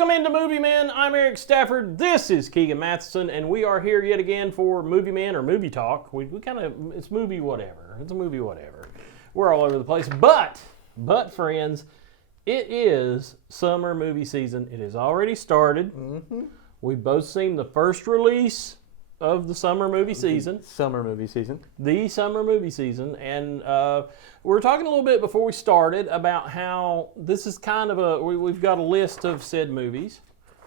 Welcome into Movie Men. I'm Eric Stafford. This is Keegan Matheson, and we are here yet again for Movie Men or Movie Talk. We kind of, it's movie whatever. It's a movie whatever. We're all over the place. But friends, it is summer movie season. It has already started. Mm-hmm. We've both seen the first release of the summer movie season. The summer movie season. And we were talking a little bit before we started about how this is kind of we've got a list of said movies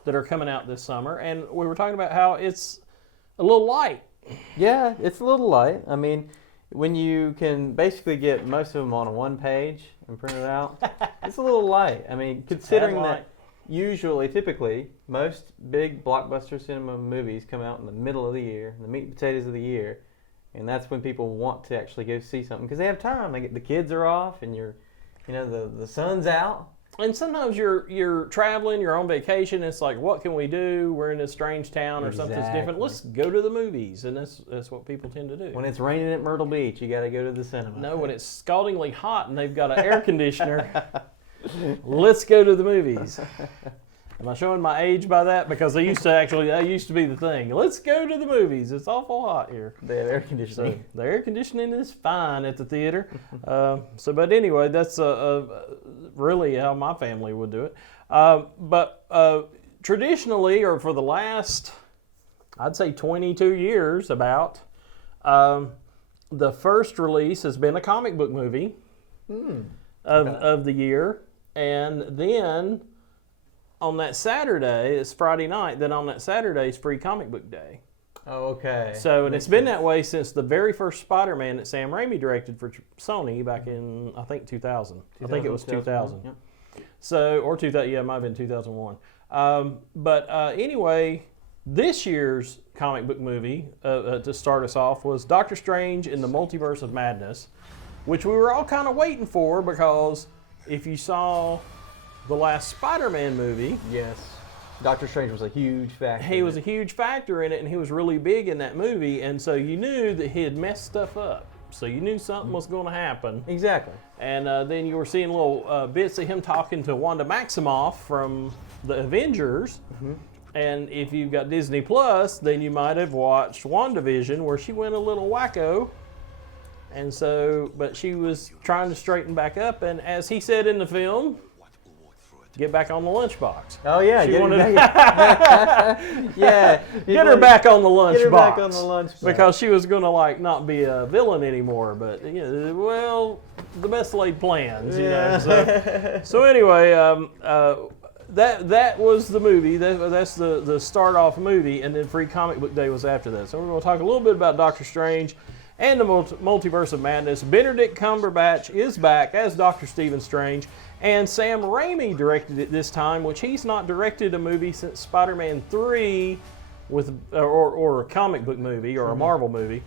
that are coming out this summer, and we were talking about how it's a little light. Yeah, it's a little light. I mean, when you can basically get most of them on one page and print it out, it's a little light. I mean, considering that typically, most big blockbuster cinema movies come out in the middle of the year, the meat and potatoes of the year, and that's when people want to actually go see something because they have time. The kids are off, and the sun's out. And sometimes you're traveling, you're on vacation. It's like, what can we do? We're in a strange town or something's different. Let's go to the movies, and that's what people tend to do. When it's raining at Myrtle Beach, you got to go to the cinema. No, when it's scaldingly hot and they've got an air conditioner. Let's go to the movies. Am I showing my age by that? Because that used to be the thing. Let's go to the movies. It's awful hot here. They have air conditioning. So the air conditioning is fine at the theater. But anyway, that's really how my family would do it. But traditionally, or for the last, I'd say 22 years about, the first release has been a comic book movie of the year. And then on that Saturday, it's Friday night, then on that Saturday is Free Comic Book Day. Oh, okay. So, and it's been that way since the very first Spider-Man that Sam Raimi directed for Sony back in, I think, 2000. I think it was 2000. Yep. So, or 2000, yeah, it might have been 2001. Anyway, this year's comic book movie, to start us off, was Doctor Strange in the Multiverse of Madness, which we were all kind of waiting for because if you saw the last Spider-Man movie... Yes. Doctor Strange was a huge factor. He was a huge factor in it, and he was really big in that movie, and so you knew that he had messed stuff up. So you knew something was going to happen. Exactly. And then you were seeing little bits of him talking to Wanda Maximoff from the Avengers. Mm-hmm. And if you've got Disney Plus, then you might have watched WandaVision, where she went a little wacko. And so, but she was trying to straighten back up, and as he said in the film, get back on the lunchbox. Oh yeah, get her back on the lunchbox. Get her back on the lunchbox because she was going to not be a villain anymore. But the best laid plans, you know. So anyway, that was the movie. That's the start off movie, and then Free Comic Book Day was after that. So we're going to talk a little bit about Doctor Strange and the Multiverse of Madness. Benedict Cumberbatch is back as Dr. Stephen Strange, and Sam Raimi directed it this time, which he's not directed a movie since Spider-Man 3 or a comic book movie or a Marvel movie,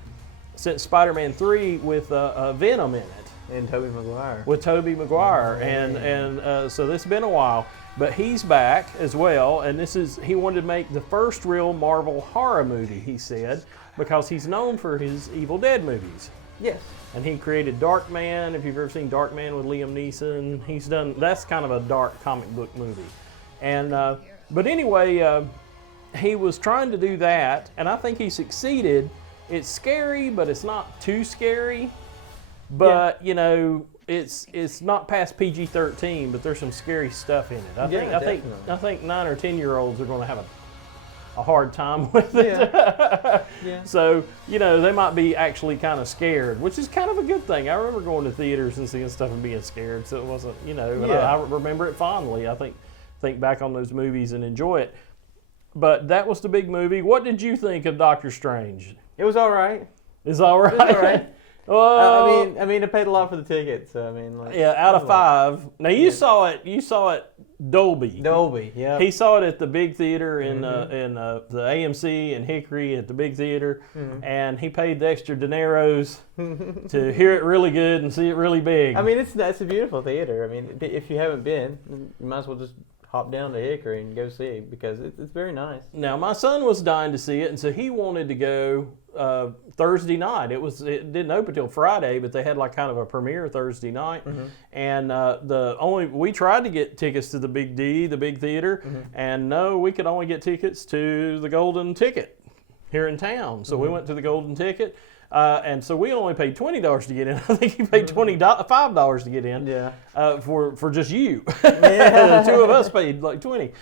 since Spider-Man 3 with Venom in it. And Tobey Maguire. With Tobey Maguire. And so this has been a while. But he's back as well, and he wanted to make the first real Marvel horror movie, he said, because he's known for his Evil Dead movies. Yes. And he created Darkman. If you've ever seen Darkman with Liam Neeson, that's kind of a dark comic book movie. And but anyway, he was trying to do that, and I think he succeeded. It's scary, but it's not too scary. But it's not past PG-13, but there's some scary stuff in it. I think 9 or 10-year-olds are going to have a hard time with it. Yeah. So, they might be actually kind of scared, which is kind of a good thing. I remember going to theaters and seeing stuff and being scared, so it wasn't, I remember it fondly. I think back on those movies and enjoy it. But that was the big movie. What did you think of Doctor Strange? It was all right. It's all right? It was all right. Well, I mean, I paid a lot for the ticket, so out of 5. Now you saw it Dolby. Dolby, yeah. He saw it at the big theater in the AMC in Hickory at the big theater, and he paid the extra dineros to hear it really good and see it really big. I mean, it's a beautiful theater. I mean, if you haven't been, you might as well just hop down to Hickory and go see because it's very nice. Now, my son was dying to see it, and so he wanted to go Thursday night. It didn't open till Friday, but they had like kind of a premiere Thursday night. And we tried to get tickets to the Big D, the big theater, and no, we could only get tickets to the Golden Ticket here in town. So we went to the Golden Ticket. And so we only paid $20 to get in. I think you paid $5 to get in. Yeah. For just you. The two of us paid like $20.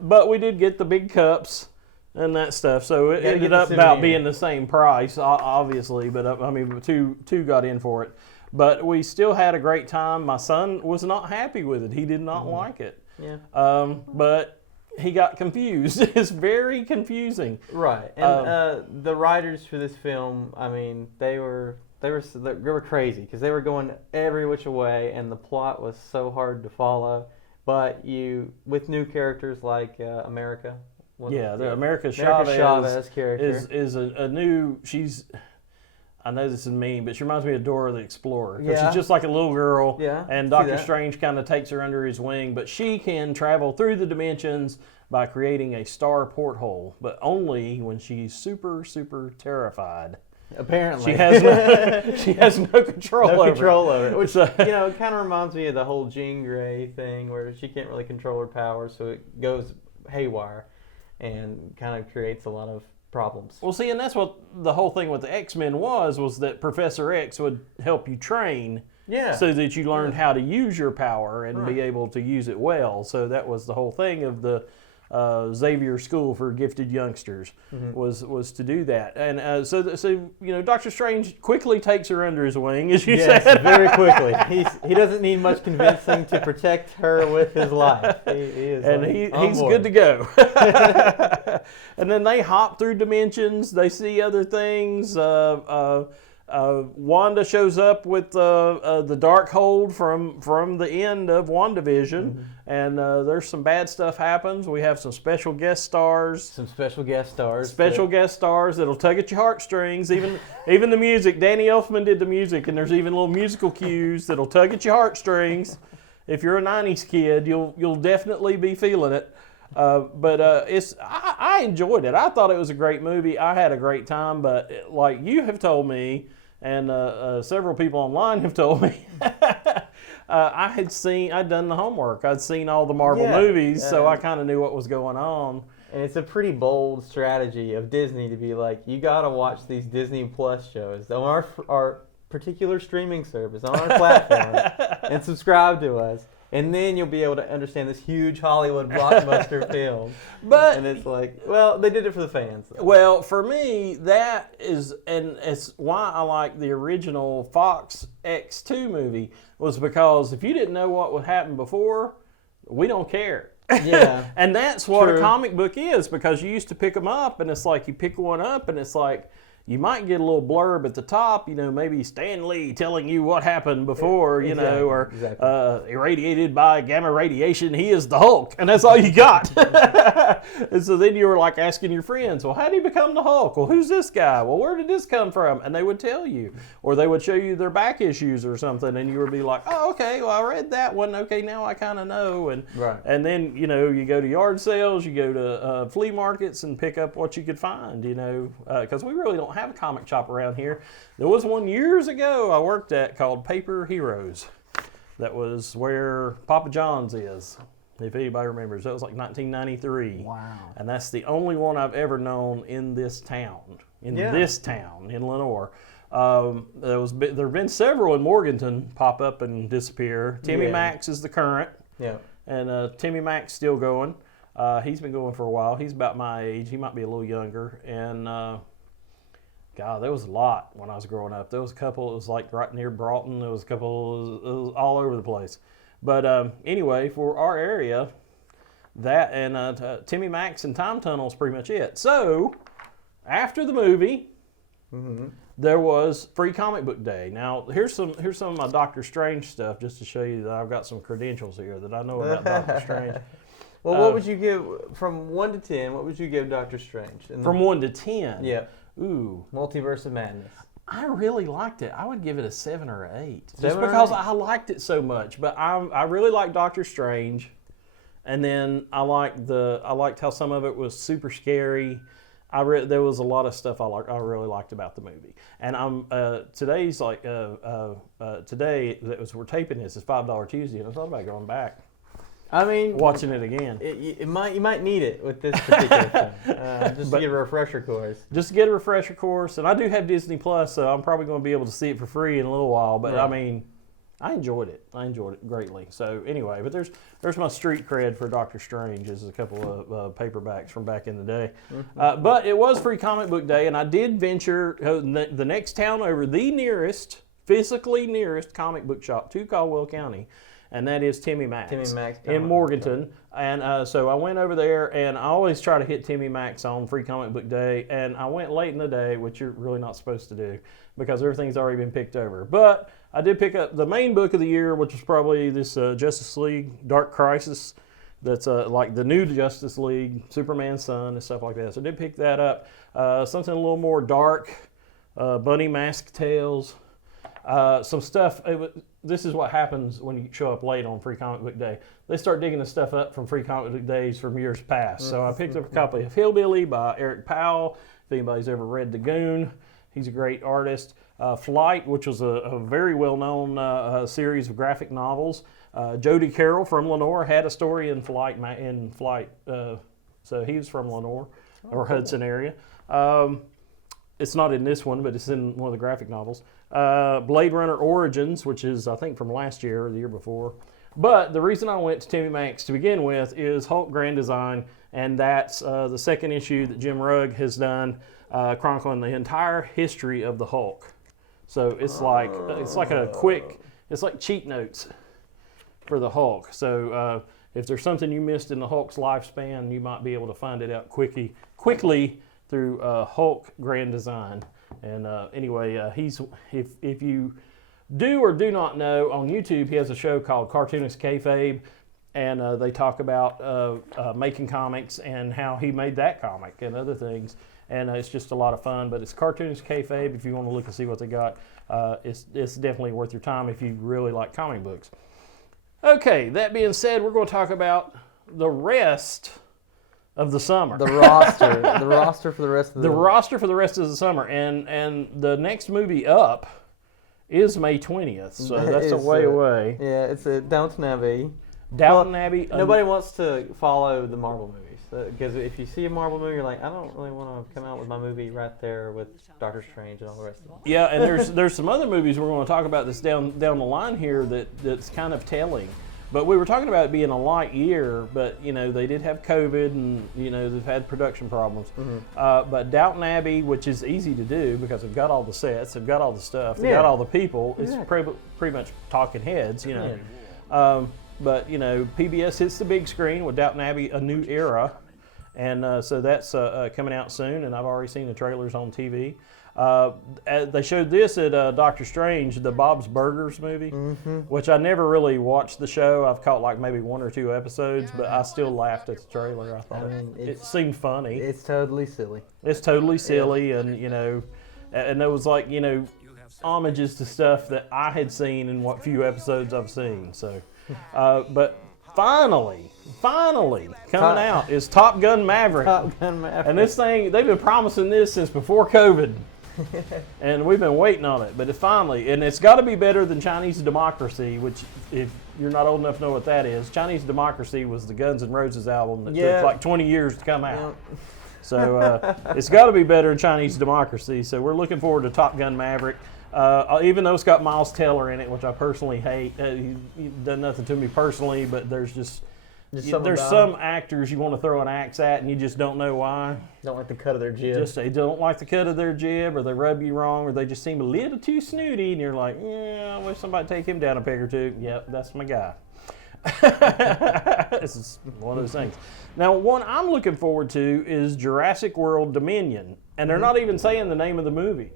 But we did get the big cups and that stuff. So it ended up about being the same price, obviously. But I mean, two got in for it. But we still had a great time. My son was not happy with it. He did not like it. Yeah. But he got confused. It's very confusing. Right. And the writers for this film, I mean, they were crazy because they were going every which way, and the plot was so hard to follow. But with new characters like America. America Chavez character is a new. I know this is mean, but she reminds me of Dora the Explorer. Yeah. She's just like a little girl, and Doctor that. Strange kind of takes her under his wing, but she can travel through the dimensions by creating a star porthole, but only when she's super, super terrified. Apparently. She has no control over it. Which, kind of reminds me of the whole Jean Grey thing where she can't really control her powers, so it goes haywire and kind of creates a lot of problems. Well, see, and that's what the whole thing with the X-Men was that Professor X would help you train so that you learned how to use your power and be able to use it well. So that was the whole thing of the Xavier School for Gifted Youngsters was to do that. And so Doctor Strange quickly takes her under his wing, as you said. Yes, very quickly. He doesn't need much convincing to protect her with his life. He's good to go. And then they hop through dimensions. They see other things. Wanda shows up with the Darkhold from the end of WandaVision, and there's some bad stuff happens. We have some special guest stars. Special guest stars that'll tug at your heartstrings. Even the music. Danny Elfman did the music, and there's even little musical cues that'll tug at your heartstrings. If you're a '90s kid, you'll definitely be feeling it. But I enjoyed it. I thought it was a great movie. I had a great time. But like you have told me, and several people online have told me, I'd done the homework. I'd seen all the Marvel movies, so I kind of knew what was going on. And it's a pretty bold strategy of Disney to be like, you got to watch these Disney Plus shows on our particular streaming service, on our platform, and subscribe to us. And then you'll be able to understand this huge Hollywood blockbuster film. And it's like, well, they did it for the fans, though. Well, for me, that is, and it's why I like the original Fox X2 movie, was because if you didn't know what would happen before, we don't care. Yeah. And that's what a comic book is, because you used to pick them up, and it's like you pick one up, and it's like, you might get a little blurb at the top, maybe Stan Lee telling you what happened before, or irradiated by gamma radiation, he is the Hulk, and that's all you got. And so then you were like asking your friends, well, how did he become the Hulk? Well, who's this guy? Well, where did this come from? And they would tell you, or they would show you their back issues or something, and you would be like, oh, okay, well, I read that one. Okay, now I kind of know. And then, you go to yard sales, you go to flea markets and pick up what you could find, because we really don't have a comic shop around here. There was one years ago I worked at called Paper Heroes. That was where Papa John's is, if anybody remembers. That was like 1993. Wow. And that's the only one I've ever known in this town, in Lenoir. There have been several in Morganton pop up and disappear. Timmy Max is the current. Yeah. And Timmy Max still going. He's been going for a while. He's about my age. He might be a little younger. And God, there was a lot when I was growing up. There was a couple, it was like right near Broughton. There was a couple, it was all over the place. But anyway, for our area, that and Timmy Max and Time Tunnel is pretty much it. So, after the movie, there was Free Comic Book Day. Now, here's some of my Doctor Strange stuff, just to show you that I've got some credentials here that I know about Doctor Strange. Well, what would you give, from 1 to 10, what would you give Doctor Strange? From 1 to 10? Yeah. Ooh. Multiverse of Madness. I really liked it. I would give it a 7 or an 8. Just because I liked it so much. But I really like Doctor Strange. And then I liked how some of it was super scary. There was a lot of stuff I really liked about the movie. And today's like today we're taping this is $5 Tuesday, and I thought about going back. I mean, watching it again. You might need it with this particular film, just to get a refresher course. Just to get a refresher course, and I do have Disney Plus, so I'm probably going to be able to see it for free in a little while. But right. I mean, I enjoyed it. I enjoyed it greatly. So anyway, but there's my street cred for Doctor Strange. There's a couple of paperbacks from back in the day. Mm-hmm. But it was Free Comic Book Day, and I did venture the next town over, the physically nearest comic book shop to Caldwell County. And that is Timmy Mac's in Morganton. And so I went over there, and I always try to hit Timmy Mac's on Free Comic Book Day. And I went late in the day, which you're really not supposed to do because everything's already been picked over. But I did pick up the main book of the year, which was probably this Justice League Dark Crisis. That's like the new Justice League, Superman's son and stuff like that. So I did pick that up. Something a little more dark, Bunny Mask Tales. Some stuff. This is what happens when you show up late on Free Comic Book Day. They start digging the stuff up from Free Comic Book Days from years past. So I picked up a copy of Hillbilly by Eric Powell. If anybody's ever read The Goon, he's a great artist. Flight, which was a very well-known series of graphic novels. Jody Carroll from Lenore had a story in Flight. So he was from Lenore or Hudson area. It's not in this one, but it's in one of the graphic novels. Blade Runner Origins, which is, I think, from last year or the year before. But the reason I went to Timmy Mac's to begin with is Hulk Grand Design, and that's the second issue that Jim Rugg has done, chronicling the entire history of the Hulk. So it's like it's like cheat notes for the Hulk. So if there's something you missed in the Hulk's lifespan, you might be able to find it out quickly through Hulk Grand Design. And anyway, if you do or do not know, on YouTube he has a show called Cartoonist Kayfabe, and they talk about making comics and how he made that comic and other things. And it's just a lot of fun. But it's Cartoonist Kayfabe. If you want to look and see what they got, it's definitely worth your time if you really like comic books. Okay, that being said, we're going to talk about the rest of the summer. The roster for the rest of the summer. And the next movie up is May 20th, so that's a way away. Yeah, it's Downton Abbey. Abbey. Nobody wants to follow the Marvel movies because if you see a Marvel movie, you're like, I don't really want to come out with my movie right there with Doctor Strange and all the rest of them. Yeah, and there's some other movies we're going to talk about that's down the line here that's kind of telling. But we were talking about it being a light year, but, they did have COVID and, they've had production problems. Mm-hmm. But Downton Abbey, which is easy to do because they've got all the sets, they've got all the stuff, they've got all the people. It's pretty much talking heads, But, PBS hits the big screen with Downton Abbey, A New Era. And so that's coming out soon, and I've already seen the trailers on TV. They showed this at Doctor Strange, the Bob's Burgers movie, which I never really watched the show. I've caught like maybe one or two episodes, but I still laughed at the trailer. I thought it seemed funny. It's totally silly. And there was like, homages to stuff that I had seen in what few episodes I've seen. So, but finally coming out is Top Gun Maverick. Top Gun Maverick. And this thing, they've been promising this since before COVID. And we've been waiting on it, but it's got to be better than Chinese Democracy, which, if you're not old enough to know what that is, Chinese Democracy was the Guns N' Roses album that took like 20 years to come out. Yep. So it's got to be better than Chinese Democracy. So we're looking forward to Top Gun Maverick. Even though it's got Miles Teller in it, which I personally hate. He's done nothing to me personally, but there's there's some actors you want to throw an axe at and you just don't know why. Don't like the cut of their jib. They don't like the cut of their jib, or they rub you wrong, or they just seem a little too snooty, and you're like, I wish somebody'd take him down a peg or two. Yep, that's my guy. This is one of those things. Now, one I'm looking forward to is Jurassic World Dominion, and they're not even saying the name of the movie.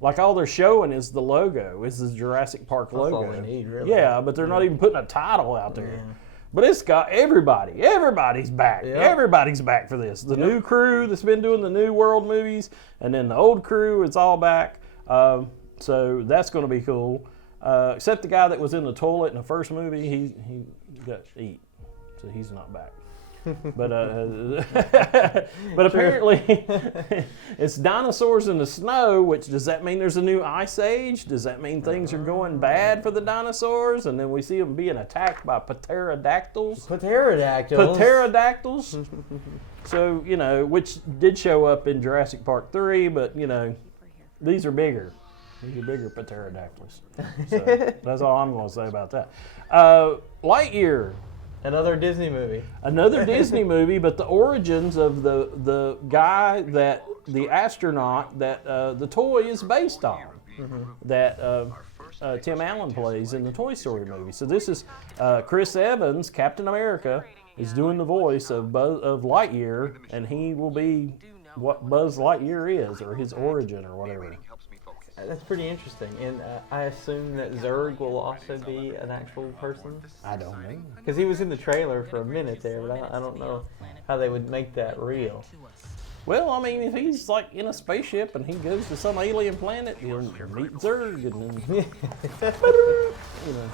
Like, all they're showing is the logo, is the Jurassic Park logo. That's all they need, really. Yeah, but they're not even putting a title out there. Yeah. But it's got everybody. Everybody's back. Yep. Everybody's back for this. The new crew that's been doing the new world movies, and then the old crew, it's all back. So that's going to be cool. Except the guy that was in the toilet in the first movie, he got to eat. so he's not back. But but apparently it's dinosaurs in the snow, which does that mean there's a new ice age? Does that mean things are going bad for the dinosaurs? And then we see them being attacked by pterodactyls. Pterodactyls. So, you know, which did show up in Jurassic Park 3, but, you know, these are bigger. These are bigger pterodactyls. So that's all I'm going to say about that. Lightyear. Another Disney movie. Another Disney movie, but the origins of the guy that, the astronaut that the toy is based on, that Tim Allen plays in the Toy Story movie. So this is Chris Evans, Captain America, is doing the voice of Lightyear, and he will be what Buzz Lightyear is, or his origin, or whatever. That's pretty interesting, and I assume that Zurg will also be an actual person. I don't know. Because he was in the trailer for a minute there, but I don't know how they would make that real. Well, I mean, if he's like in a spaceship and he goes to some alien planet, he'll meet Zurg, and then, you know,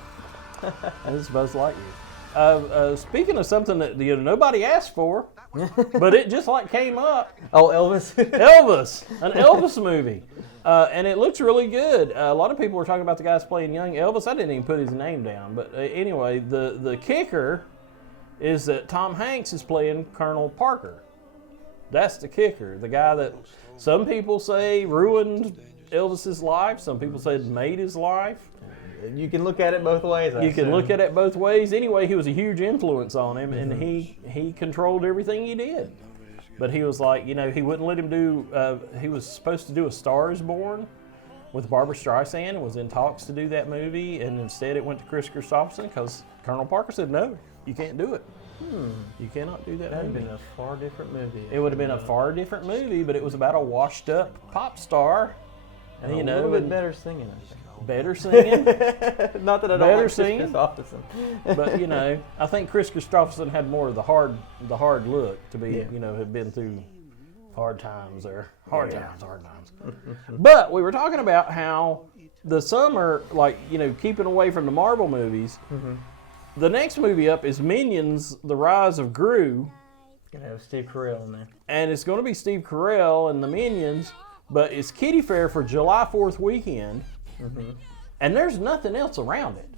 and it's Buzz Lightyear. Speaking of something that nobody asked for, but it just like came up. Oh, Elvis. Elvis, an Elvis movie. And it looks really good. A lot of people were talking about the guys playing young Elvis. I didn't even put his name down. But anyway, the kicker is that Tom Hanks is playing Colonel Parker. That's the kicker. The guy that some people say ruined Elvis's life. Some people say made his life. You can look at it both ways. You can look at it both ways. Anyway, he was a huge influence on him, and he controlled everything he did. But he was like, you know, he wouldn't let him do, he was supposed to do A Star is Born with Barbara Streisand, and was in talks to do that movie, and instead it went to Chris Christopherson because Colonel Parker said, no, you can't do it. You cannot do that That would movie. have been a far different movie. It would have been a far different movie, but it was about a washed up pop star. And you a know, little bit and better singing, I think. better singing. Not that I don't Better like singing. Chris Christopherson. But you know, I think Chris Christopherson had more of the hard look to be, you know, had been through hard times there. Hard times. But we were talking about how the summer, like, you know, keeping away from the Marvel movies. The next movie up is Minions: The Rise of Gru. Gonna have Steve Carell in there. And it's going to be Steve Carell and the Minions, but it's Kiddie Fair for July 4th weekend. And there's nothing else around it.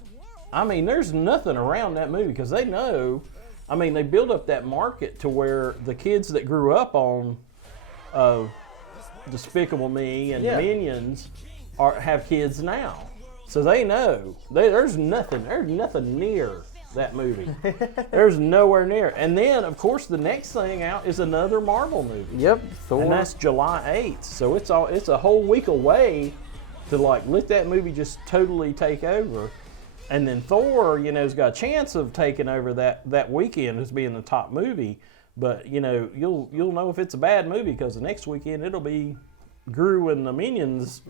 I mean, there's nothing around that movie because they know, I mean, they build up that market to where the kids that grew up on Despicable Me and Minions have kids now. So they know. There's nothing near that movie. There's nowhere near. And then, of course, the next thing out is another Marvel movie. Yep, Thor. And that's July 8th. So it's a whole week away to like let that movie just totally take over. And then Thor, you know, has got a chance of taking over that weekend as being the top movie. But, you know, you'll know if it's a bad movie because the next weekend it'll be Gru and the Minions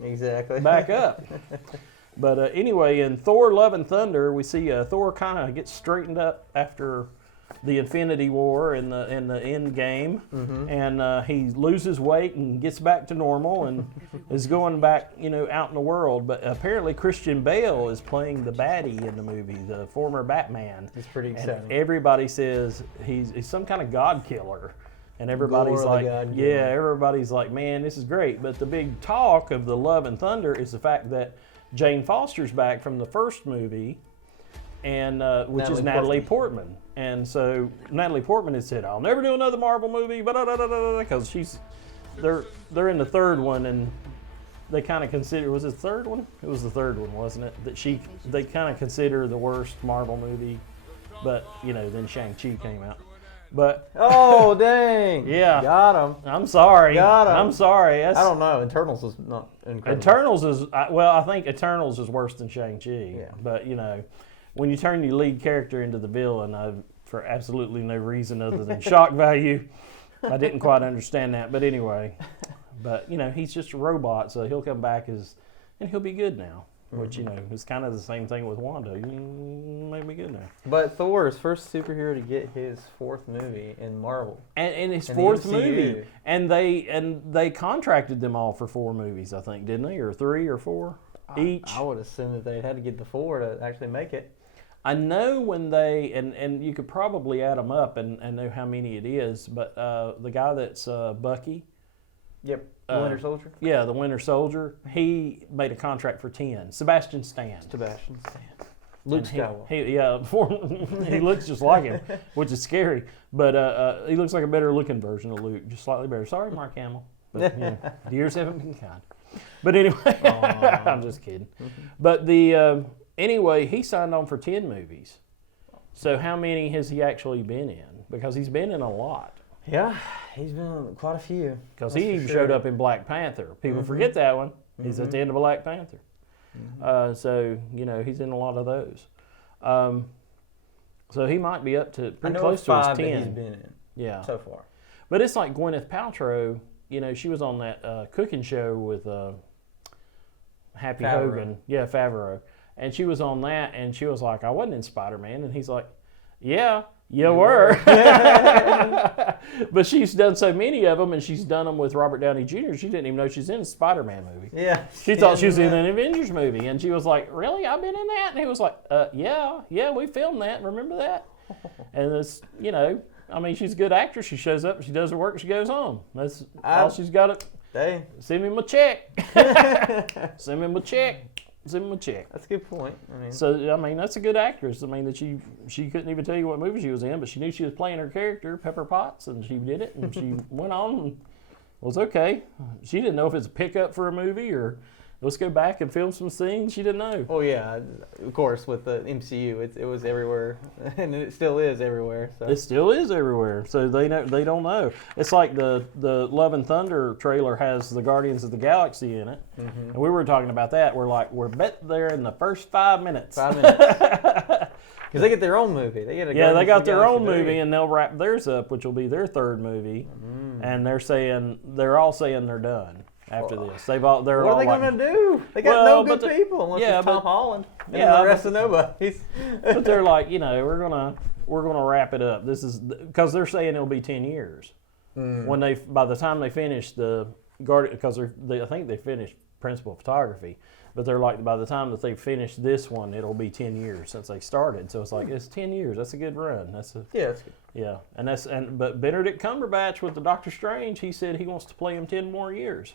back up. But anyway, in Thor: Love and Thunder, we see Thor kind of get straightened up after the Infinity War in the end game, and he loses weight and gets back to normal and is going back, you know, out in the world. But apparently Christian Bale is playing the baddie in the movie, the former Batman. It's pretty exciting. And everybody says he's some kind of god killer. And everybody's like, everybody's like, man, this is great. But the big talk of the Love and Thunder is the fact that Jane Foster's back from the first movie, and which is Natalie Portman. And so Natalie Portman has said, I'll never do another Marvel movie, because they're in the third one, and they kind of consider, was it the third one? It was the third one, wasn't it? That they kind of consider the worst Marvel movie, but you know, then Shang-Chi came out. But oh dang! Yeah, got him. I'm sorry. Got him. I'm sorry. I don't know. Eternals is not incredible. Eternals is I think Eternals is worse than Shang-Chi. Yeah. But you know, when you turn your lead character into the villain, for absolutely no reason other than shock value, I didn't quite understand that. But anyway, but you know, he's just a robot, so he'll come back and he'll be good now. Which, you know, is kind of the same thing with Wanda. Made me good now. But Thor is first superhero to get his fourth movie in Marvel. And his fourth movie. And they contracted them all for 4 movies, I think, didn't they? Or 3 or 4 each. I would assume that they'd had to get the 4 to actually make it. I know when they, and you could probably add them up and know how many it is, but the guy that's Bucky. Yep. The Winter Soldier? Yeah, the Winter Soldier. He made a contract for 10. Sebastian Stan. Luke Skywalker. He looks just like him, which is scary. But he looks like a better looking version of Luke, just slightly better. Sorry, Mark Hamill. But the years haven't been kind. But anyway, I'm just kidding. But anyway, he signed on for 10 movies. So how many has he actually been in? Because he's been in a lot. Yeah, he's been in quite a few. Because he even showed up in Black Panther. People forget that one. He's at the end of Black Panther. So, he's in a lot of those. So he might be up to pretty close to his 10. That he's been in so far. But it's like Gwyneth Paltrow, she was on that cooking show with Happy Favreau. Hogan. Yeah, Favreau. And she was on that, and she was like, I wasn't in Spider-Man. And he's like, yeah, you were. But she's done so many of them, and she's done them with Robert Downey Jr. She didn't even know she's in a Spider-Man movie. Yeah. She thought she was in an Avengers movie, and she was like, really? I've been in that? And he was like, yeah, we filmed that. Remember that? And it's, she's a good actress. She shows up, she does her work, and she goes home. That's all she's got to. Send me my check. Send me my check. Send me my check. That's a good point. That's a good actress. That she couldn't even tell you what movie she was in, but she knew she was playing her character, Pepper Potts, and she did it, and she went on and was okay. She didn't know if it's a pickup for a movie or let's go back and film some scenes. She didn't know. Oh yeah, of course with the MCU, it was everywhere, and it still is everywhere. So. It still is everywhere. So they don't know. It's like the Love and Thunder trailer has the Guardians of the Galaxy in it, and we were talking about that. We're bet there in the first 5 minutes. 5 minutes. Because they get their own movie. They got their own movie, and they'll wrap theirs up, which will be their third movie. And they're all saying they're done. After this, what are they going to do? They got no good people unless it's Tom Holland and the rest of nobody. But they're like, we're gonna wrap it up. This is because they're saying it'll be 10 years when by the time they finish the Guardian, because I think they finished principal photography, but they're like by the time that they finish this one, it'll be 10 years since they started. So it's like it's 10 years. That's a good run. That's good. Yeah, but Benedict Cumberbatch with the Doctor Strange, he said he wants to play him 10 more years.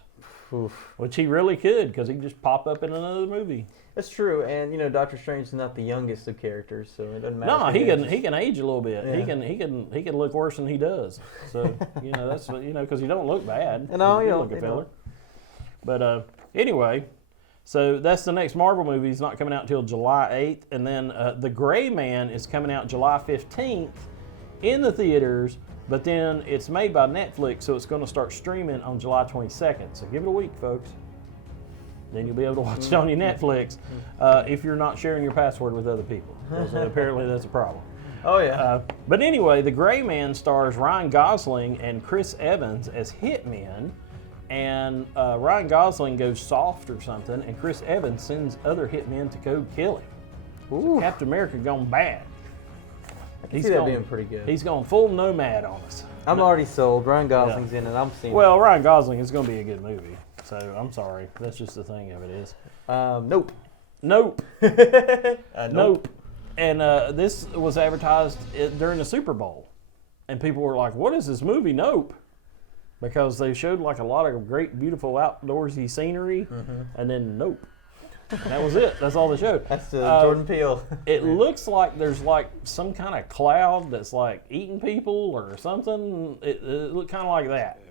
Oof. Which he really could, because he can just pop up in another movie. That's true, and Doctor Strange is not the youngest of characters, so it doesn't matter. No, he can age a little bit. Yeah. He can look worse than he does. So that's because he don't look bad. No, he look a filler. But anyway, so that's the next Marvel movie. It's not coming out until July 8th, and then The Gray Man is coming out July 15th in the theaters. But then it's made by Netflix, so it's going to start streaming on July 22nd. So give it a week, folks. Then you'll be able to watch it on your Netflix if you're not sharing your password with other people. Because apparently that's a problem. Oh, yeah. But anyway, The Gray Man stars Ryan Gosling and Chris Evans as hitmen. And Ryan Gosling goes soft or something, and Chris Evans sends other hitmen to go kill him. So Captain America gone bad. He's being pretty good. He's going full nomad on us. I'm already sold. Ryan Gosling's in it. I'm seeing Well, Ryan Gosling is going to be a good movie. So I'm sorry. That's just the thing of it is. Nope. Nope. Nope. And this was advertised during the Super Bowl. And people were like, what is this movie? Nope. Because they showed like a lot of great, beautiful outdoorsy scenery. And then nope. And that was it. That's all they showed. That's Jordan Peele. It looks like there's like some kind of cloud that's like eating people or something. It looked kind of like that.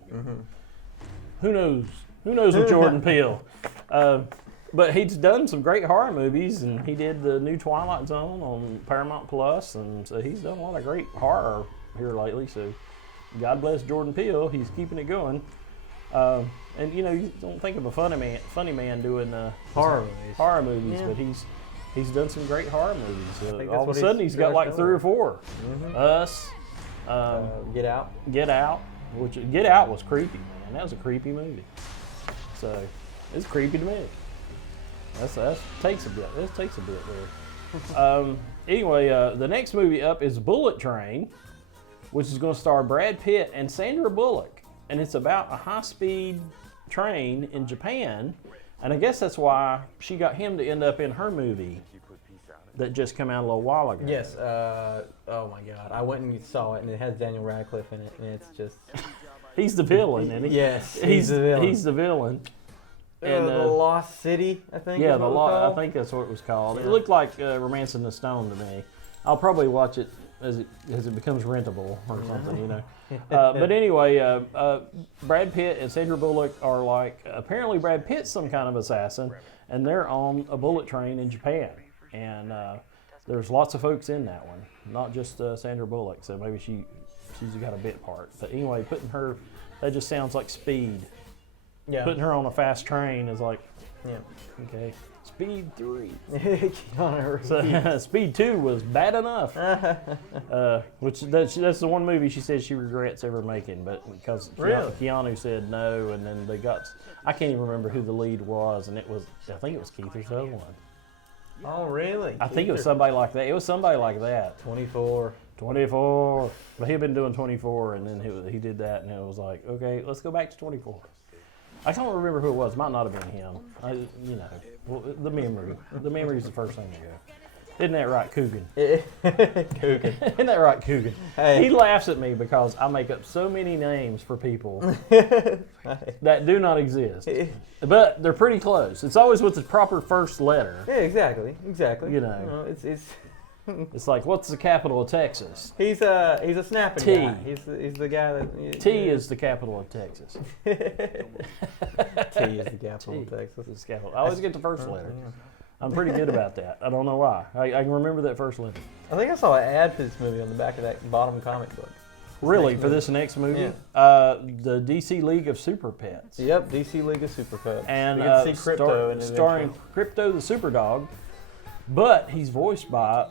Who knows? Who knows with Jordan Peele? But he's done some great horror movies, and he did the new Twilight Zone on Paramount Plus, and so he's done a lot of great horror here lately. So God bless Jordan Peele. He's keeping it going. And you don't think of a funny man doing horror movies, but he's done some great horror movies. All of a sudden, he's got like 3 or 4. Us, Get Out. Get Out, which Get Out was creepy, man. That was a creepy movie. So it's creepy to me. That takes a bit. That takes a bit there. Anyway, the next movie up is Bullet Train, which is going to star Brad Pitt and Sandra Bullock. And it's about a high-speed train in Japan. And I guess that's why she got him to end up in her movie, that just came out a little while ago. Yes. Oh my God, I went and saw it, and it has Daniel Radcliffe in it, and it's just. He's the villain, isn't he? Yes, he's the villain. He's the villain. And the Lost City, I think. Yeah, is what I think that's what it was called. Yeah. It looked like Romancing the Stone to me. I'll probably watch it as it becomes rentable or something, you know. But anyway, Brad Pitt and Sandra Bullock are like, apparently Brad Pitt's some kind of assassin, and they're on a bullet train in Japan. And there's lots of folks in that one, not just Sandra Bullock. So maybe she's got a bit part. But anyway, putting her, that just sounds like Speed. Yeah. Putting her on a fast train is like, yeah. Okay. Speed 3. So, So, Speed 2 was bad enough. Which that's the one movie she said she regrets ever making, but because Keanu said no, and then they got, I can't even remember who the lead was, and I think it was Keith or Sutherland. Oh, really? I think it was somebody like that. It was somebody like that. 24. But he'd been doing 24, and then he did that, and it was like, okay, let's go back to 24. I don't remember who it was. Might not have been him. The memory. The memory is the first thing to go. Isn't that right, Coogan? Coogan. Isn't that right, Coogan? Hey. He laughs at me because I make up so many names for people that do not exist. But they're pretty close. It's always with the proper first letter. Yeah, exactly. You know. It's It's like, what's the capital of Texas? He's a snapping T. guy. He's the guy that. T is the capital of Texas. T is the capital of Texas. Is the capital. I always get the first letter. I'm pretty good about that. I don't know why. I can remember that first letter. I think I saw an ad for this movie on the back of that bottom comic book. Really, for this next movie? Yeah. The DC League of Super Pets. Yep, DC League of Super Pets. And we get to see Crypto starring Crypto the Super Dog, but he's voiced by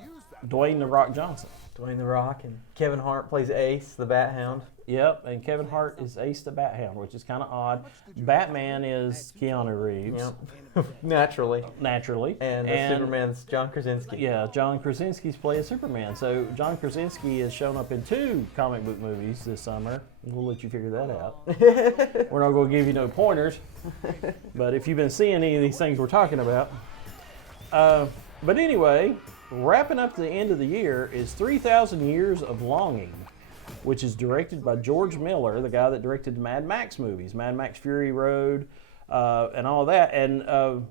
Dwayne "The Rock" Johnson. Dwayne "The Rock" and Kevin Hart plays Ace, the Bat Hound. Yep, and Kevin Hart is Ace the Bat Hound, which is kind of odd. Batman is Keanu Reeves. Yep. Naturally. And Superman's John Krasinski. Yeah, John Krasinski's playing Superman. So John Krasinski has shown up in 2 comic book movies this summer. We'll let you figure that out. We're not going to give you no pointers, but if you've been seeing any of these things we're talking about. But anyway, wrapping up the end of the year is 3,000 Years of Longing, which is directed by George Miller, the guy that directed the Mad Max movies, Mad Max Fury Road, and all that. And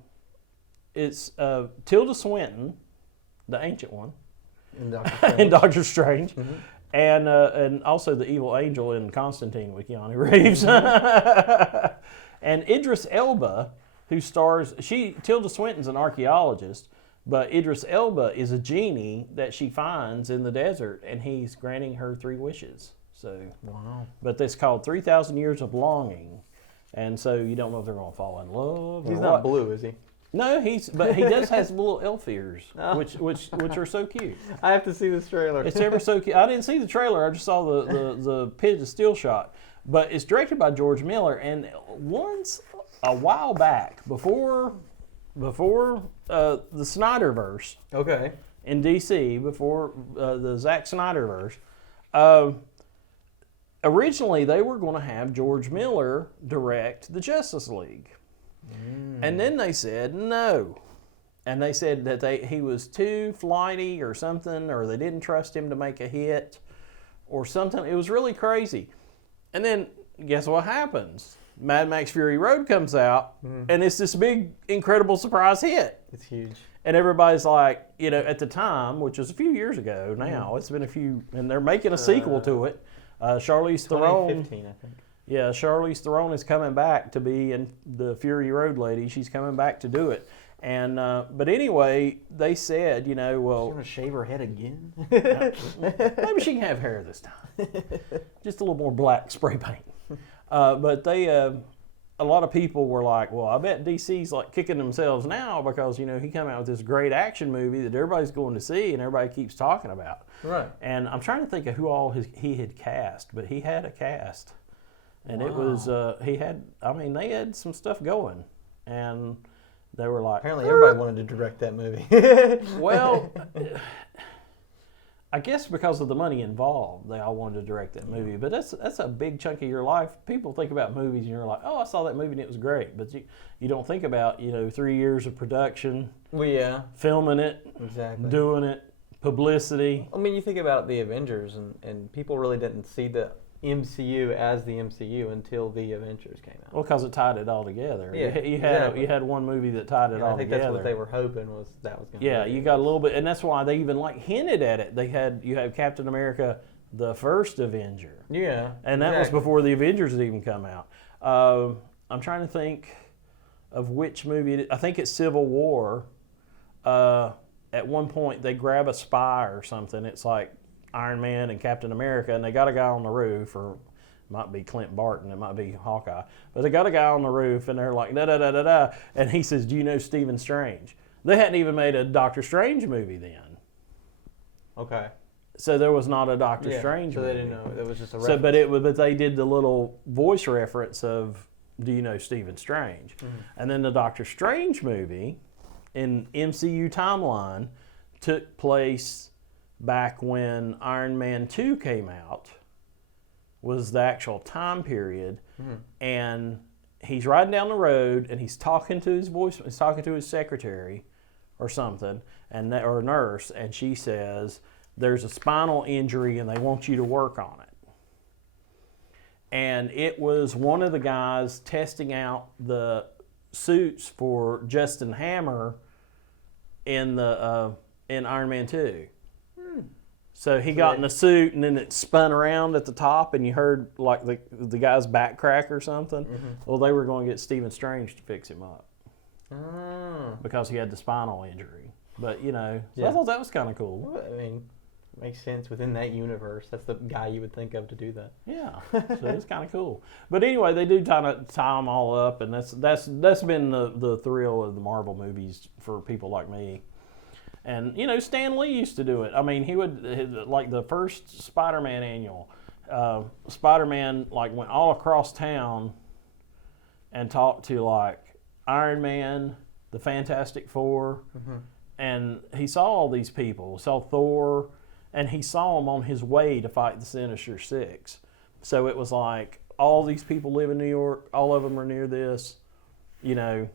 it's Tilda Swinton, the ancient one, in Doctor Strange, Mm-hmm. and also the evil angel in Constantine with Keanu Reeves, and Idris Elba, who stars. Tilda Swinton's an archaeologist. But Idris Elba is a genie that she finds in the desert, and he's granting her 3 wishes. So, wow. But it's called 3,000 Years of Longing, and so you don't know if they're going to fall in love. He's not blue, is he? No, but he does have little elf ears, which are so cute. I have to see this trailer. It's ever so cute. I didn't see the trailer. I just saw the pit, the still shot. But it's directed by George Miller, and once a while back, before the Snyderverse, okay, in DC, before the Zack Snyderverse, originally they were going to have George Miller direct the Justice League, and then they said no, and they said that he was too flighty or something, or they didn't trust him to make a hit, or something. It was really crazy, and then guess what happens? Mad Max Fury Road comes out, and it's this big, incredible surprise hit. It's huge. And everybody's like, at the time, which was a few years ago now, it's been a few, and they're making a sequel to it. Charlize Theron. 2015, I think. Yeah, Charlize Theron is coming back to be in the Fury Road lady. She's coming back to do it. And but anyway, they said, She's going to shave her head again? maybe she can have hair this time. Just a little more black spray paint. But a lot of people were like, well, I bet DC's like kicking themselves now because, he came out with this great action movie that everybody's going to see and everybody keeps talking about. Right. And I'm trying to think of who all he had cast, but he had a cast. And it was, they had some stuff going. And they were like... Apparently everybody wanted to direct that movie. Well... I guess because of the money involved, they all wanted to direct that movie. But that's a big chunk of your life. People think about movies and you're like, oh, I saw that movie and it was great. But you don't think about, 3 years of production, Well, yeah, filming it, exactly. doing it, publicity. I mean, you think about the Avengers, and people really didn't see the MCU as the MCU until the Avengers came out. Well, because it tied it all together. Yeah, You had one movie that tied it all I think together. that's what they were hoping was that was going to Yeah, be. you got a little bit, and that's why they even hinted at it. You had Captain America, the first Avenger. Yeah, And that was before the Avengers had even come out. I'm trying to think of which movie. I think it's Civil War. At one point, they grab a spy or something. It's like Iron Man and Captain America, and they got a guy on the roof, or it might be Clint Barton, it might be Hawkeye, but they got a guy on the roof, and they're like, da-da-da-da-da, and he says, do you know Stephen Strange? They hadn't even made a Doctor Strange movie then. Okay. So there was not a Doctor Strange so movie. they didn't know. It was just a reference. But they did the little voice reference of, do you know Stephen Strange? Mm-hmm. And then the Doctor Strange movie in MCU timeline took place back when Iron Man 2 came out, was the actual time period. Mm-hmm. And he's riding down the road and he's talking to his secretary or something, or nurse, and she says, there's a spinal injury and they want you to work on it. And it was one of the guys testing out the suits for Justin Hammer in Iron Man 2. So he got in the suit, and then it spun around at the top, and you heard like the guy's back crack or something. Mm-hmm. Well, they were going to get Stephen Strange to fix him up because he had the spinal injury. But so I thought that was kind of cool. Well, I mean, it makes sense within that universe. That's the guy you would think of to do that. Yeah, so it's kind of cool. But anyway, they do tie them all up, and that's been the thrill of the Marvel movies for people like me. And, Stan Lee used to do it. I mean, he would, like the first Spider-Man annual, Spider-Man, went all across town and talked to, Iron Man, the Fantastic Four, and he saw all these people. Saw Thor, and he saw them on his way to fight the Sinister Six. So it was like, all these people live in New York, all of them are near this, And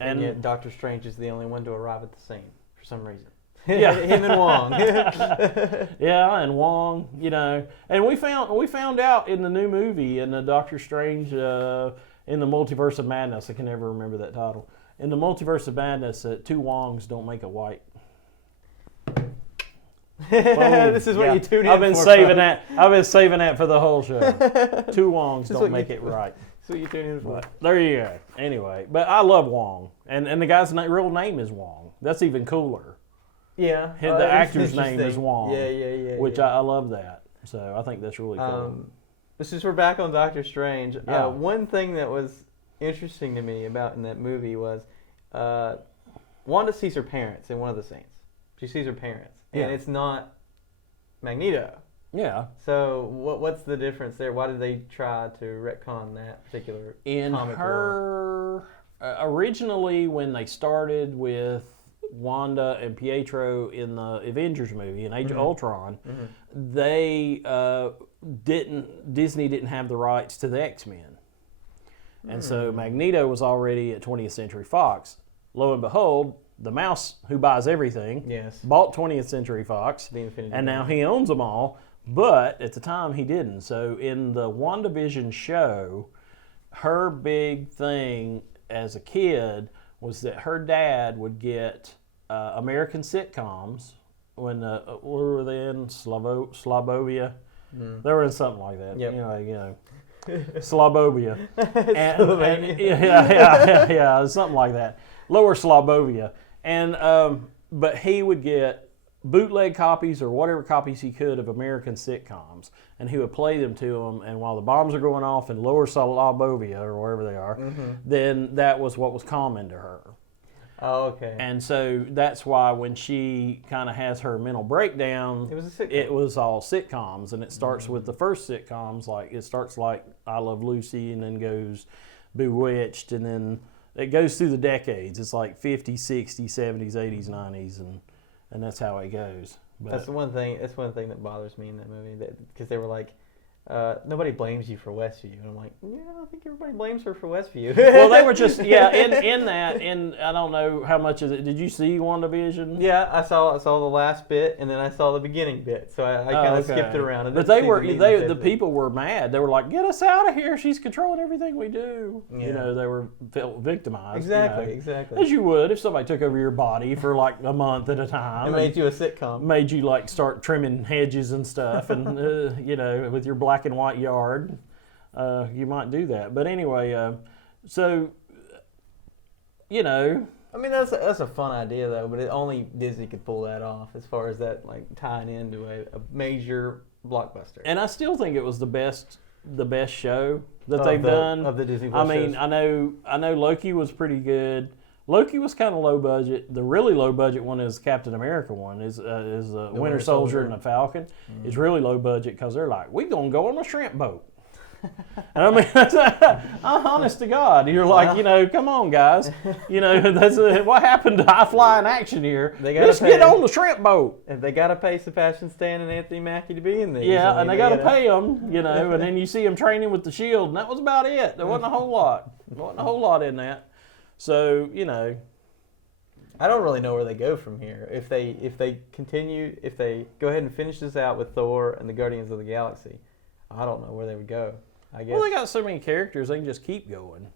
yet Doctor Strange is the only one to arrive at the scene for some reason. Yeah, him and Wong. Yeah, and Wong, and we found out in the new movie, in the Doctor Strange, in the Multiverse of Madness. I can never remember that title. In the Multiverse of Madness, two Wongs don't make a white. This is what you tune in for. I've been saving that for the whole show. Two Wongs don't make it right. That's what you tune in for. But there you go. Anyway, but I love Wong, and the guy's real name is Wong. That's even cooler. Yeah. The actor's name is Wong. Yeah. Which I love that. So I think that's really cool. Since we're back on Doctor Strange, one thing that was interesting to me about in that movie was Wanda sees her parents in one of the scenes. She sees her parents. And it's not Magneto. Yeah. So what's the difference there? Why did they try to retcon that particular comic originally, when they started with Wanda and Pietro in the Avengers movie in Age of Ultron, they Disney didn't have the rights to the X-Men. And so Magneto was already at 20th Century Fox. Lo and behold, the mouse who buys everything bought 20th Century Fox, and now he owns them all, but at the time he didn't. So in the WandaVision show, her big thing as a kid was that her dad would get American sitcoms when what were they in? Slobovia? They were in something like that. Yep. Slobovia. Yeah, something like that. Lower Slobovia. And but he would get bootleg copies or whatever copies he could of American sitcoms, and he would play them to them, and while the bombs are going off in Lower Slobovia or wherever they are, then that was what was common to her. Oh, okay. And so that's why when she kind of has her mental breakdown, it was all sitcoms, and it starts with the first sitcoms, it starts like I Love Lucy, and then goes Bewitched, and then it goes through the decades. It's like 50s, 60s, 70s, 80s, 90s, and that's how it goes. But That's one thing. That's one thing that bothers me in that movie. Because they were like, nobody blames you for Westview, and I'm like, yeah, I think everybody blames her for Westview. well, they were just in that. I don't know how much of it. Did you see WandaVision? Yeah, I saw the last bit, and then I saw the beginning bit. So I kind of skipped it around. But the people were mad. They were like, "Get us out of here! She's controlling everything we do." Yeah. You know, they were felt victimized. Exactly, you know, exactly. as you would if somebody took over your body for like a month at a time. It made you a sitcom. Made you like start trimming hedges and stuff, and you know, with your black and white yard. You might do that, but anyway, so you know, I mean that's a fun idea though, but only Disney could pull that off as far as that like tying into a major blockbuster. And I still think it was the best show that they've done of the Disney. I mean, shows. I know Loki was pretty good. Loki was kind of low budget. The really low budget one is Captain America one, is Winter Soldier and the Falcon. Mm-hmm. It's really low budget because they're like, we're going to go on a shrimp boat. And I mean, honest to God, you're like, you know, come on, guys. You know, that's what happened to high flying action here. Let's get on the shrimp boat. And they got to pay Sebastian Stan and Anthony Mackie to be in there. Yeah, and they got to pay them, you know, and then you see them training with the shield, and that was about it. There wasn't a whole lot. There wasn't a whole lot in that. So, you know, I don't really know where they go from here. If they go ahead and finish this out with Thor and the Guardians of the Galaxy, I don't know where they would go. I guess. Well, they got so many characters, they can just keep going.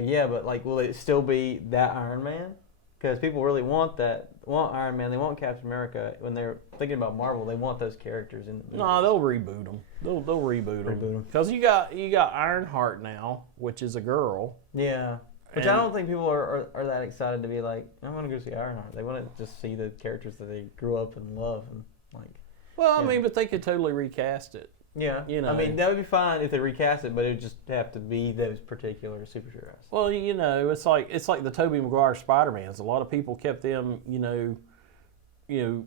Yeah, but like, will it still be that Iron Man? Because people really want Iron Man. They want Captain America. When they're thinking about Marvel, they want those characters in the movies. No, they'll reboot them. They'll reboot them. Because you got Ironheart now, which is a girl. Yeah. Which I don't think people are that excited to be like, I want to go see Ironheart. They want to just see the characters that they grew up and love and like. Well, I mean, but they could totally recast it. Yeah, you know. I mean, that would be fine if they recast it, but it would just have to be those particular superheroes. Well, you know, it's like the Tobey Maguire Spider-Mans. A lot of people kept them, you know,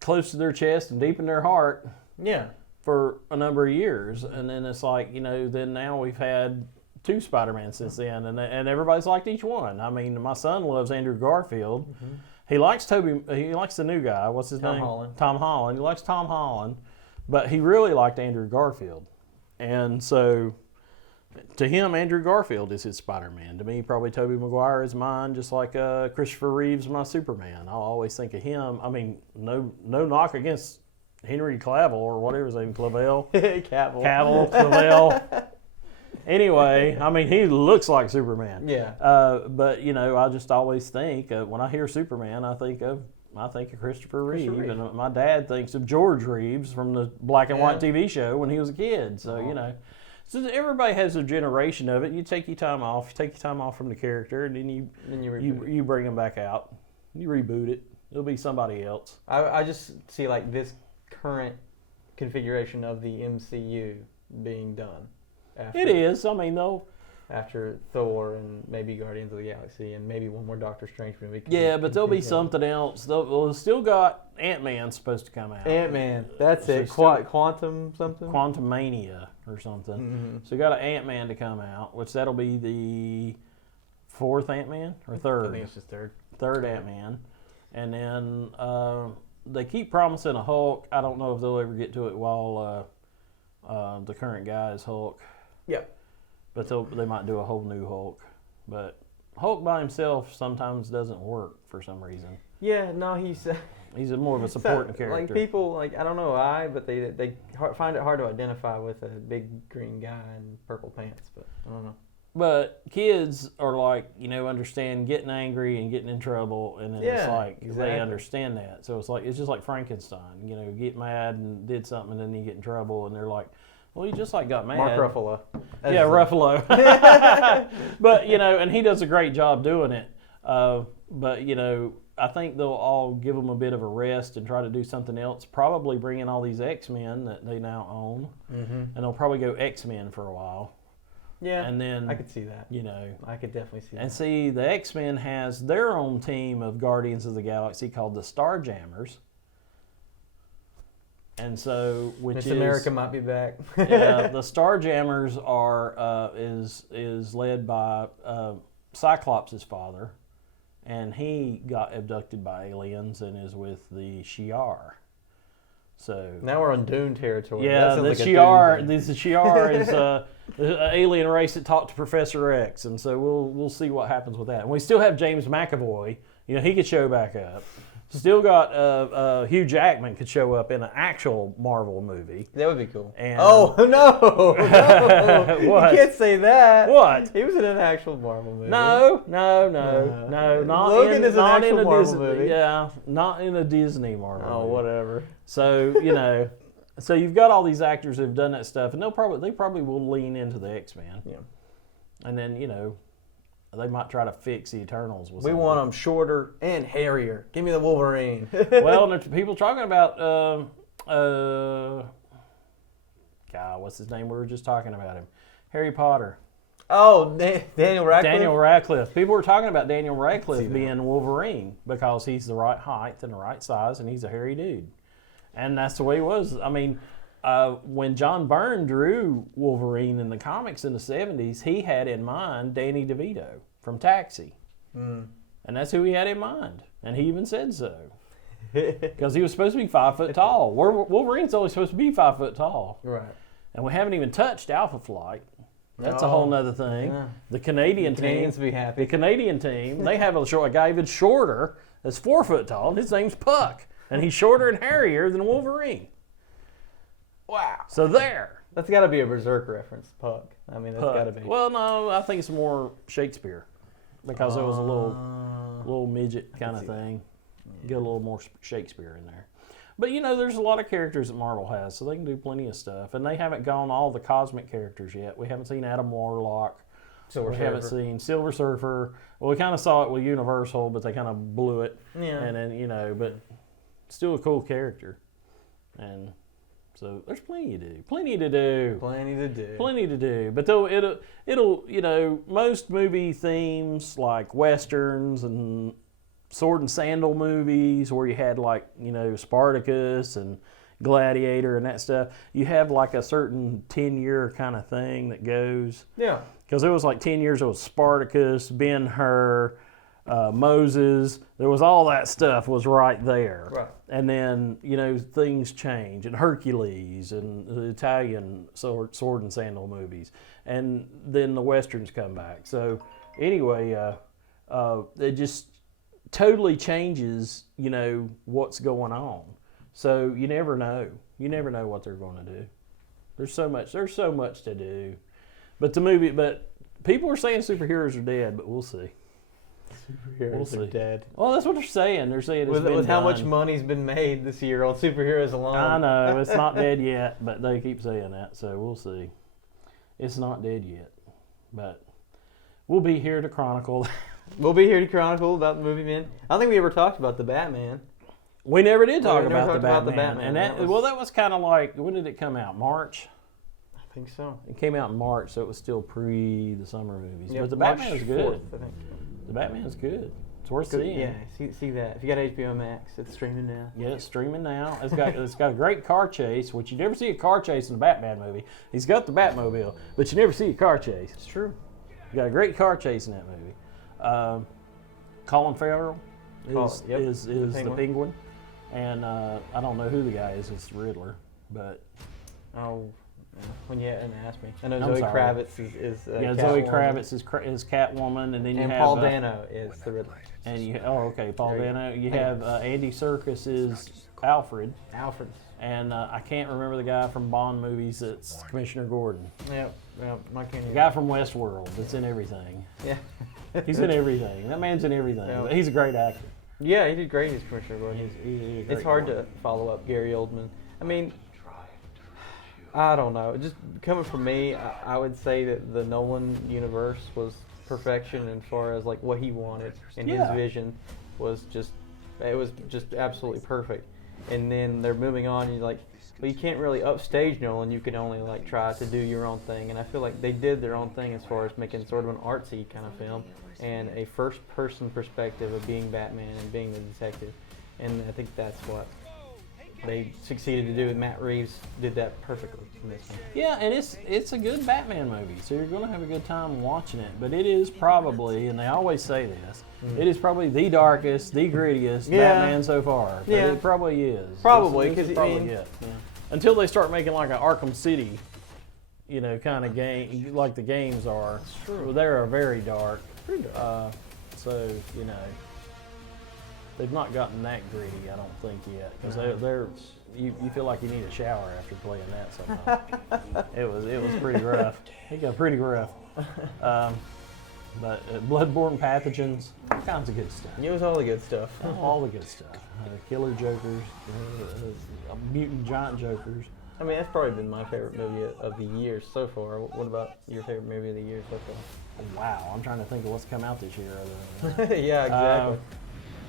close to their chest and deep in their heart. Yeah. For a number of years, and then it's like, you know, then now we've had 2 Spider-Man since then, and everybody's liked each one. I mean, my son loves Andrew Garfield. Mm-hmm. He likes the new guy. What's his name? Tom Holland. He likes Tom Holland, but he really liked Andrew Garfield. And so to him, Andrew Garfield is his Spider-Man. To me, probably Tobey Maguire is mine, just like Christopher Reeve's my Superman. I'll always think of him. I mean, no knock against Henry Cavill or whatever his name, Clavel. Clavel. Anyway, I mean, he looks like Superman. Yeah. But you know, I just always think when I hear Superman, I think of Christopher Reeve. And my dad thinks of George Reeves from the black and white TV show when he was a kid. So you know, so everybody has a generation of it. You take your time off. You take your time off from the character, and then you bring them back out. You reboot it. It'll be somebody else. I just see like this current configuration of the MCU being done. It is. I mean, though. After Thor and maybe Guardians of the Galaxy and maybe one more Doctor Strange movie. Yeah, but there'll be something else. They'll still got Ant-Man supposed to come out. Ant-Man, that's it. Quantum something? Quantum Mania or something. Mm-hmm. So you got an Ant-Man to come out, which that'll be the 4th Ant-Man or 3rd? I think it's just 3rd. 3rd Ant-Man. And then they keep promising a Hulk. I don't know if they'll ever get to it while the current guy is Hulk. Yeah. But they might do a whole new Hulk. But Hulk by himself sometimes doesn't work for some reason. Yeah, no, he's more of a supporting character. Like people, like I don't know why, but they find it hard to identify with a big green guy in purple pants. But I don't know. But kids are like, you know, understand getting angry and getting in trouble, and then it's like they understand that. So it's just like Frankenstein. You know, get mad and did something, and then you get in trouble, and they're like, well, he just like got mad. Mark Ruffalo. Yeah, Ruffalo. But, you know, and he does a great job doing it. But, you know, I think they'll all give him a bit of a rest and try to do something else. Probably bring in all these X-Men that they now own. Mm-hmm. And they'll probably go X-Men for a while. Yeah, and then I could see that. You know, I could definitely see that. And see, the X-Men has their own team of Guardians of the Galaxy called the Starjammers. And so, Miss America might be back. Yeah, the Starjammers is led by Cyclops' father, and he got abducted by aliens and is with the Shi'ar. So now we're on Dune territory. yeah, the Shi'ar is an alien race that talked to Professor X, and so we'll see what happens with that. And we still have James McAvoy. He could show back up. Still got Hugh Jackman could show up in an actual Marvel movie. That would be cool. And no, what? You can't say that. What? He was in an actual Marvel movie. No, not Logan is an not actual in a Marvel Disney, movie. Yeah, not in a Disney Marvel. Oh, movie. whatever. So so you've got all these actors who've done that stuff, and they probably will lean into the X-Men. Yeah. And then they might try to fix the Eternals. We want them shorter and hairier. Give me the Wolverine. Well, there's people talking about God, what's his name? We were just talking about him. Harry Potter. Oh, Daniel Radcliffe? Daniel Radcliffe. People were talking about Daniel Radcliffe being Wolverine because he's the right height and the right size, and he's a hairy dude. And that's the way he was. I mean, when John Byrne drew Wolverine in the comics in the 70s, he had in mind Danny DeVito from Taxi. And that's who he had in mind. And he even said so. Because he was supposed to be 5 foot tall. Wolverine's only supposed to be 5 foot tall. Right. And we haven't even touched Alpha Flight. That's a whole nother thing. Yeah. The Canadian Canadians team. be happy. The Canadian team, they have a guy even shorter that's 4 foot tall, and his name's Puck. And he's shorter and hairier than Wolverine. Wow. So there. That's got to be a Berserk reference, Puck. I mean, that's got to be. Well, no, I think it's more Shakespeare. Because it was a little midget kind of thing. Get a little more Shakespeare in there. But, there's a lot of characters that Marvel has, so they can do plenty of stuff. And they haven't gone all the cosmic characters yet. We haven't seen Adam Warlock. Silver Surfer. Haven't seen Silver Surfer. Well, we kind of saw it with Universal, but they kind of blew it. Yeah. And then, but still a cool character. And so there's plenty to do. Plenty to do. But though it'll most movie themes like Westerns and sword and sandal movies where you had Spartacus and Gladiator and that stuff, you have like a certain 10-year kind of thing that goes. Yeah. Because it was like 10 years, it was Spartacus, Ben-Hur, Moses. There was all that stuff was right there. Right. And then, things change. And Hercules and the Italian sword and sandal movies. And then the Westerns come back. So anyway, it just totally changes, what's going on. So you never know. You never know what they're going to do. There's so much to do. But people are saying superheroes are dead, but we'll see. Superheroes are dead. Well, that's what they're saying. They're saying it's been with how done. much money's been made this year on superheroes alone. I know it's not dead yet, but they keep saying that, so we'll see. It's not dead yet, but we'll be here to chronicle. We'll be here to chronicle about the movie, man. I don't think we ever talked about the Batman. We never did talk about the Batman. Batman. And that was kind of like, when did it come out? March? I think so. It came out in March, so it was still pre the summer movies. Yep, But the Batman was good. 4th, I think. The Batman is good. It's worth seeing. Yeah, see that. If you got HBO Max, it's streaming now. Yeah, it's streaming now. It's got a great car chase, which you never see a car chase in a Batman movie. He's got the Batmobile, but you never see a car chase. It's true. You got a great car chase in that movie. Colin Farrell is the Penguin. And I don't know who the guy is. It's Riddler, but when you hadn't asked me, I know I'm Zoe sorry. Kravitz is Zoe Catwoman. Kravitz is Catwoman, and then you have Paul Dano is the Riddler. And Paul Dano. You have Andy Serkis is Alfred. Alfred. And I can't remember the guy from Bond movies that's Commissioner Gordon. Yep. The guy from Westworld that's in everything. Yeah. He's in everything. That man's in everything. Yeah. But he's a great actor. Yeah, he did great as Commissioner Gordon. It's hard to follow up Gary Oldman. I mean, I don't know. Just coming from me, I would say that the Nolan universe was perfection as far as like what he wanted, and his vision was just absolutely perfect. And then they're moving on, and you're like, well, you can't really upstage Nolan. You can only like try to do your own thing. And I feel like they did their own thing as far as making sort of an artsy kind of film and a first-person perspective of being Batman and being the detective. And I think that's what they succeeded to do. And Matt Reeves did that perfectly in this one. Yeah, and it's a good Batman movie, so you're going to have a good time watching it. But it is probably, and they always say this, It is probably the darkest, the grittiest Batman so far. But it probably is. Probably, because it. Until they start making like an Arkham City, kind of game, like the games are. Well, they are very dark. Pretty dark. So, they've not gotten that gritty, I don't think yet, because you feel like you need a shower after playing that somehow. It was pretty rough. It got pretty rough. But bloodborne pathogens, all kinds of good stuff. It was all the good stuff. All the good stuff. Killer jokers, mutant giant jokers. I mean, that's probably been my favorite movie of the year so far. What about your favorite movie of the year so far? Wow, I'm trying to think of what's come out this year. Other than that. Yeah, exactly.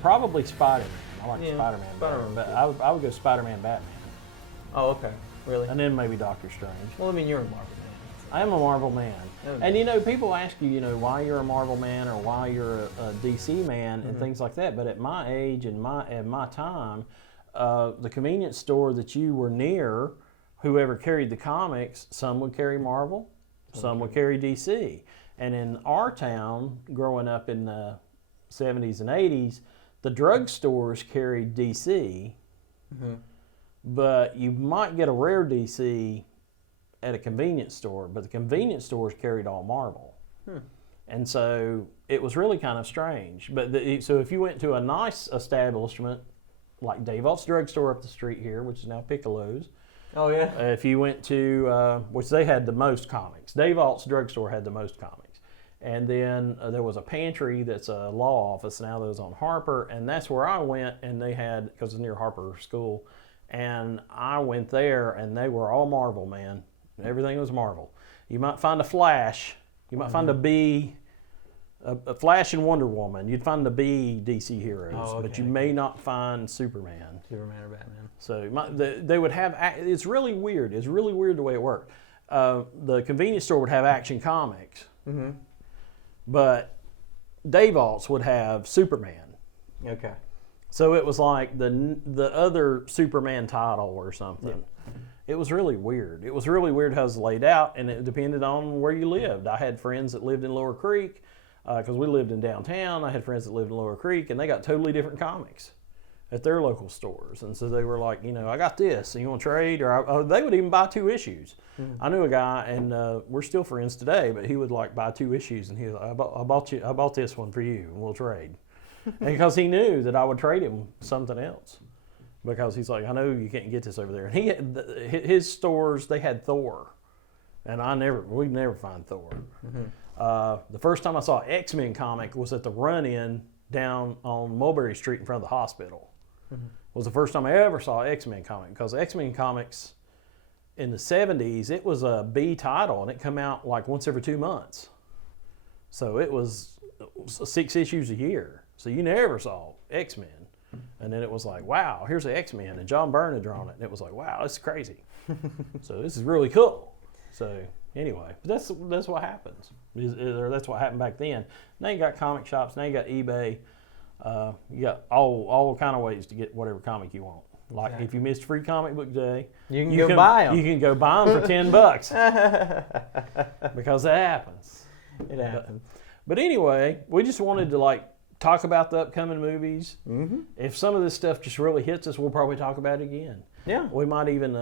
Probably Spider-Man. I like Spider-Man better, but I would go Spider-Man, Batman. Oh, okay. Really? And then maybe Doctor Strange. Well, I mean, you're a Marvel man. I am a Marvel man. And people ask you, why you're a Marvel man or why you're a DC man and things like that. But at my age and at my time, the convenience store that you were near, whoever carried the comics, some would carry Marvel, some would carry DC. And in our town, growing up in the 70s and 80s, the drugstores carried DC, but you might get a rare DC at a convenience store, but the convenience stores carried all Marvel. And so it was really kind of strange. But so if you went to a nice establishment, like Dave Alt's drugstore up the street here, which is now Piccolo's. Oh, yeah? If you went to, which they had the most comics. Dave Alt's drugstore had the most comics. And then there was a pantry that's a law office now that was on Harper, and that's where I went, and they had, because it's near Harper School, and I went there, and they were all Marvel, man. Everything was Marvel. You might find a Flash, you might find a Flash and Wonder Woman. You'd find the B DC heroes, but you may not find Superman. Superman or Batman. So they would have, it's really weird. It's really weird the way it worked. The convenience store would have Action Comics. But Dave Alt's would have Superman. Okay. So it was like the other Superman title or something. Yeah. It was really weird. It was really weird how it was laid out, and it depended on where you lived. I had friends that lived in Lower Creek because we lived in downtown. I had friends that lived in Lower Creek, and they got totally different comics at their local stores. And so they were like, I got this, and you want to trade? Or they would even buy 2 issues. I knew a guy, and we're still friends today, but he would like buy 2 issues, and he was like, I bought this one for you, and we'll trade. And because he knew that I would trade him something else. Because he's like, I know you can't get this over there. And his stores, they had Thor. And we'd never find Thor. The first time I saw X-Men comic was at the run-in down on Mulberry Street in front of the hospital. Was the first time I ever saw X-Men comic, because X-Men comics in the 70s, it was a B title, and it come out like once every 2 months. So it was 6 issues a year. So you never saw X-Men. And then it was like, wow, here's the X-Men, and John Byrne had drawn it, and it was like, wow, this is crazy. So this is really cool. So anyway, that's what happens. That's what happened back then. Now you got comic shops. Now you got eBay. You got all kind of ways to get whatever comic you want. Like if you missed Free Comic Book Day, you can go buy them. You can go buy them for $10 because that happens. It happens. But anyway, we just wanted to talk about the upcoming movies. If some of this stuff just really hits us, we'll probably talk about it again. Yeah. We might even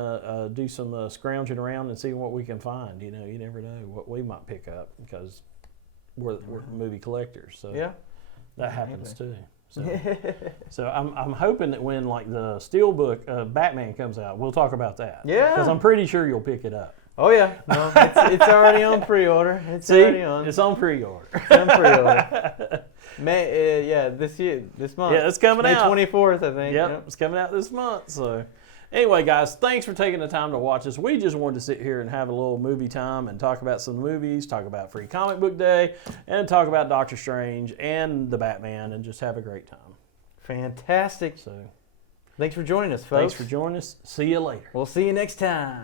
do some scrounging around and see what we can find. You never know what we might pick up because we're movie collectors. So that happens too. So I'm hoping that when the Steelbook Batman comes out, we'll talk about that. Yeah. Because I'm pretty sure you'll pick it up. Oh yeah, no, it's already on pre-order. It's already on. It's on pre-order. It's on pre-order. This month. Yeah, it's coming out. May 24th, I think. Yep, it's coming out this month. So, anyway, guys, thanks for taking the time to watch us. We just wanted to sit here and have a little movie time and talk about some movies, talk about Free Comic Book Day, and talk about Doctor Strange and the Batman, and just have a great time. Fantastic. So, thanks for joining us, folks. Thanks for joining us. See you later. We'll see you next time.